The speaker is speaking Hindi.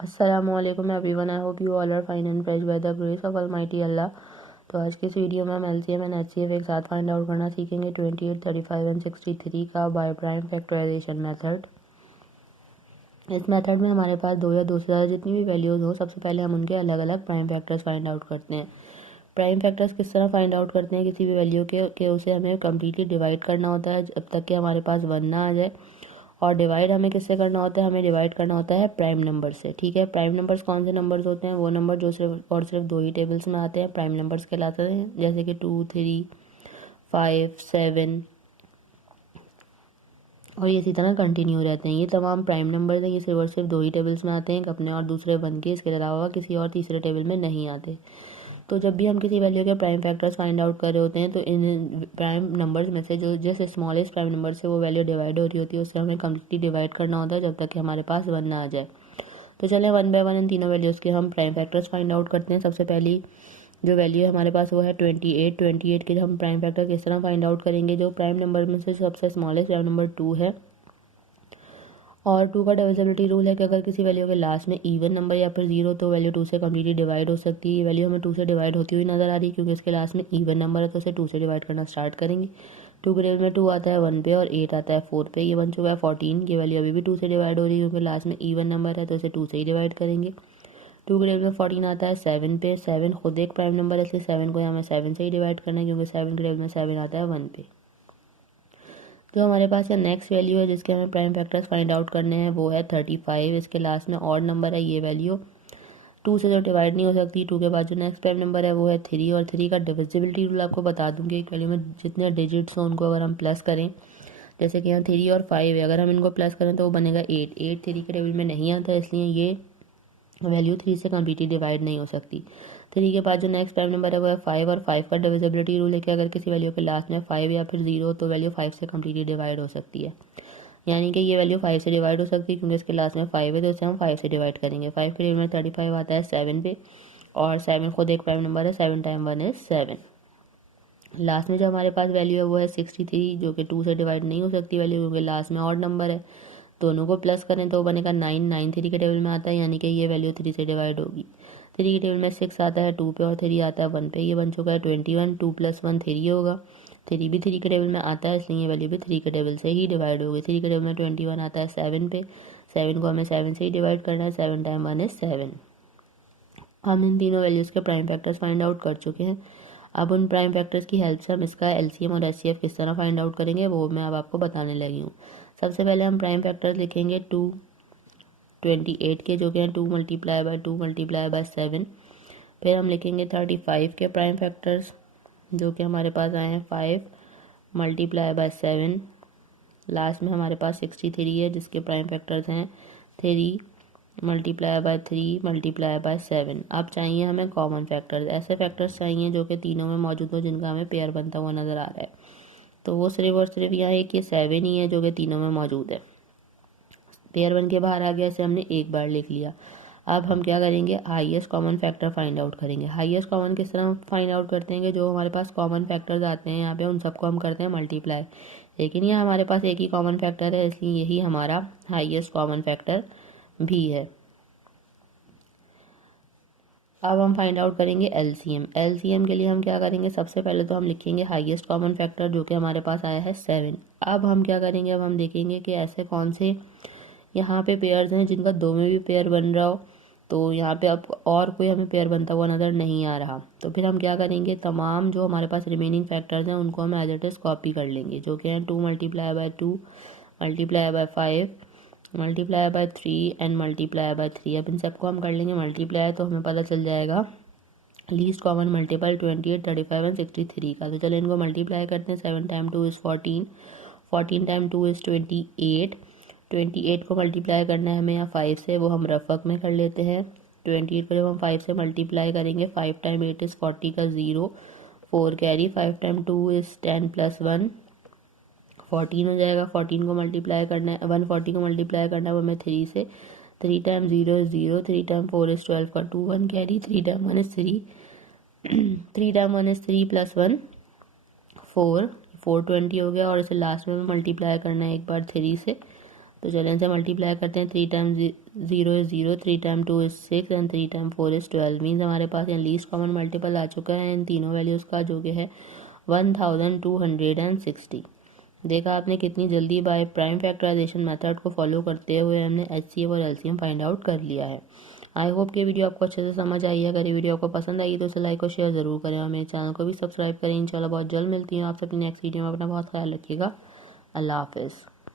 अस्सलामुअलैकुम everyone, I hope you all are fine and fresh by the grace of almighty Allah. तो आज के इस वीडियो में हम एलसीएम एंड एचसीएफ एक साथ फाइंड आउट करना सीखेंगे 28, 35 एंड 63 का बाय प्राइम फैक्टराइजेशन मेथड। इस मेथड में हमारे पास दो या दो से ज़्यादा जितनी भी वैल्यूज़ हो, सबसे पहले हम उनके अलग अलग प्राइम फैक्टर्स फाइंड आउट करते हैं। प्राइम फैक्टर्स किस तरह फाइंड आउट करते हैं? किसी भी वैल्यू के उसे हमें कम्प्लीटली डिवाइड करना होता है जब तक कि हमारे पास 1 ना आ जाए। और डिवाइड हमें किससे करना होता है? हमें डिवाइड करना होता है प्राइम नंबर से। ठीक है, प्राइम नंबर्स कौन से नंबर्स होते हैं? वो नंबर जो सिर्फ और सिर्फ दो ही टेबल्स में आते हैं प्राइम नंबर्स कहलाते हैं, जैसे कि 2, 3, 5, 7 और ये इसी तरह कंटिन्यू रहते हैं। ये तमाम प्राइम नंबर्स हैं, ये सिर्फ और सिर्फ दो ही टेबल्स में आते हैं, अपने और दूसरे वन के, इसके अलावा किसी और तीसरे टेबल में नहीं आते। तो जब भी हम किसी वैल्यू के प्राइम फैक्टर्स फाइंड आउट कर रहे होते हैं तो इन प्राइम नंबर्स में से जो जैसे स्मॉलेस्ट प्राइम नंबर से वो वैल्यू डिवाइड हो रही होती है, उससे हमें कम्प्लीटली डिवाइड करना होता है जब तक कि हमारे पास 1 ना आ जाए। तो चले 1 बाय 1 इन तीनों वैल्यूज़ के हम प्राइम फैक्टर्स फाइंड आउट करते हैं। सबसे पहली जो वैल्यू है हमारे पास वो है 28। 28 के हम प्राइम फैक्टर किस तरह फाइंड आउट करेंगे? जो प्राइम नंबर में से सबसे स्मॉलेस्ट प्राइम नंबर 2 है, और 2 का डिविजिबिलिटी रूल है कि अगर किसी वैल्यू के लास्ट में इवन नंबर या फिर 0 तो वैल्यू 2 से कम्प्लीटली डिवाइड हो सकती है। ये वैल्यू हमें 2 से डिवाइड होती हुई नजर आ रही है क्योंकि इसके लास्ट में इवन नंबर है, तो उसे 2 से डिवाइड करना स्टार्ट करेंगे। 2 के टेबल में 2 आता है 1 पे और 8 आता है 4 पे। ये बन चुका है 14। ये वैल्यू अभी भी 2 से डिवाइड हो रही है क्योंकि लास्ट में इवन नंबर है, तो इसे 2 से ही डिवाइड करेंगे। 2 के टेबल में 14 आता है 7 पे। 7 खुद एक प्राइम नंबर है, इसलिए 7 को हमें 7 से ही डिवाइड करना है क्योंकि 7 के टेबल में 7 आता है 1 पे। जो हमारे पास ये नेक्स्ट वैल्यू है जिसके हमें प्राइम फैक्टर्स फाइंड आउट करने हैं वो है 35। इसके लास्ट में ऑड नंबर है, ये वैल्यू 2 से जो डिवाइड नहीं हो सकती। 2 के बाद जो नेक्स्ट प्राइम नंबर है वो है 3, और 3 का डिविजिबिलिटी रूल आपको बता दूंगी। एक वैल्यू में जितने डिजिट्स हों उनको अगर हम प्लस करें, जैसे कि यहाँ 3 और 5 है, अगर हम इनको प्लस करें तो वो बनेगा 8। 8 3 के टेबल में नहीं आता, इसलिए ये वैल्यू 3 से कम्प्लीटली डिवाइड नहीं हो सकती। 3 के बाद जो नेक्स्ट प्राइम नंबर है वो है 5, और 5 का डिविजिबिलिटी रूल है कि अगर किसी वैल्यू के लास्ट में 5 या फिर 0 तो वैल्यू 5 से कम्प्लीटली डिवाइड हो सकती है। यानी कि ये वैल्यू 5 से डिवाइड हो सकती है क्योंकि इसके लास्ट में 5 है, तो इसे हम 5 से डिवाइड करेंगे। 5 के टेबल में 35 आता है 7 पे, और 7 खुद एक प्राइम नंबर है। 7 टाइम 1 इज 7। लास्ट में जो हमारे पास वैल्यू है वो है 63, जो कि 2 से डिवाइड नहीं हो सकती वैल्यू क्योंकि लास्ट में ऑड नंबर है। दोनों को प्लस करें तो बनेगा 9। 9 3 के टेबल में आता है, यानी कि ये वैल्यू 3 से डिवाइड होगी। 3 के टेबल में 6 आता है 2 पे, और 3 आता है 1 पे। ये बन चुका है 21। 2 + 1 3 होगा। 3 भी 3 के टेबल में आता है, इसलिए ये वैल्यू भी 3 के टेबल से ही डिवाइड होगी। 3 के टेबल में 21 आता है 7 पे। 7 को हमें 7 से ही डिवाइड करना है। 7 टाइम 1 इज 7। हम इन तीनों वैल्यूज़ के प्राइम फैक्टर्स फाइंड आउट कर चुके हैं। अब उन प्राइम फैक्टर्स की हेल्प से हम इसका एलसीएम और एचसीएफ किस तरह फाइंड आउट करेंगे वो मैं अब आपको बताने लगी हूँ। सबसे पहले हम प्राइम फैक्टर्स लिखेंगे 28 के, जो कि हैं 2 × 2 × 7। फिर हम लिखेंगे 35 के प्राइम फैक्टर्स, जो कि हमारे पास आए हैं 5 × 7। लास्ट में हमारे पास 63 है जिसके प्राइम फैक्टर्स हैं 3 × 3 × 7। अब चाहिए हमें कॉमन फैक्टर्स। ऐसे फैक्टर्स चाहिए जो कि तीनों में मौजूद हो, जिनका हमें पेयर बनता हुआ नज़र आ रहा है। तो वो सिर्फ और सिर्फ यहाँ एक ये 7 ही है जो कि तीनों में मौजूद है। पेयर बन के बाहर आ गया, इसे हमने एक बार लिख लिया। अब हम क्या करेंगे? Highest common factor find out करेंगे। हाईएस्ट कॉमन किस तरह फाइंड आउट करते हैं कि जो हमारे पास कॉमन फैक्टर्स आते हैं यहाँ पे उन सबको हम करते हैं मल्टीप्लाई। लेकिन यहाँ हमारे पास एक ही कॉमन फैक्टर है, इसलिए यही हमारा हाईएस्ट कॉमन फैक्टर भी है। अब हम फाइंड आउट करेंगे एलसीएम। एलसीएम के लिए हम क्या करेंगे? सबसे पहले तो हम लिखेंगे हाईएस्ट कॉमन फैक्टर, जो कि हमारे पास आया है 7। अब हम क्या करेंगे? अब हम देखेंगे कि ऐसे कौन से यहाँ पे पेयर्स हैं जिनका दो में भी पेयर बन रहा हो। तो यहाँ पे अब और कोई हमें पेयर बनता हुआ नज़र नहीं आ रहा, तो फिर हम क्या करेंगे? तमाम जो हमारे पास रिमेनिंग फैक्टर्स हैं उनको हम एज इट इज़ कॉपी कर लेंगे, जो कि हैं 2 × 2 × 5 × 3 एंड × 3। अब इन सबको हम कर लेंगे मल्टीप्लाई, तो हमें पता चल जाएगा लीस्ट कॉमन मल्टीपल 28, 35 एंड 63 का। तो चलो इनको मल्टीप्लाई करते हैं। 7 टाइम 2 इज़ 14, 14 टाइम 2 इज़ 28। 28 को मल्टीप्लाई करना है हमें यहाँ 5 से, वो हम रफक में कर लेते हैं। 28 को जब हम 5 से मल्टीप्लाई करेंगे, 5 टाइम 8 इज़ 40 का 0, 4 कैरी। 5 टाइम 2 इज़ 10 + 1 14 हो जाएगा। 14 को मल्टीप्लाई करना है, 140 को मल्टीप्लाई करना है वो हमें 3 से। 3 टाइम 0 इज़ 0, 3 टाइम 4 इज़ 12 का 2, 1 carry. 3 time 1 is 3, 3 time 1 is 3 + 1 4, 420 हो गया। और इसे लास्ट में मल्टीप्लाई करना है एक बार 3 से, तो चलें इनसे मल्टीप्लाई करते हैं। 3 time 0 is 0, 3 time 2 is 6 and 3 time 4 is 12। Means हमारे पास यहाँ लीस्ट कॉमन मल्टीपल आ चुका है इन तीनों वैल्यूज़ का, जो कि है 1260। देखा आपने कितनी जल्दी बाय प्राइम फैक्टराइजेशन मेथड को फॉलो करते हुए हमने HCF और LCM फाइंड आउट कर लिया है। आई होप कि वीडियो आपको अच्छे से समझ आई है। अगर ये वीडियो आपको पसंद आई तो उसे लाइक और शेयर ज़रूर करें और मेरे चैनल को भी सब्सक्राइब करें। इंशाल्लाह बहुत जल्द मिलती हूँ आप सबकी नेक्स्ट वीडियो में। अपना बहुत ख्याल रखिएगा। अल्लाह हाफिज़।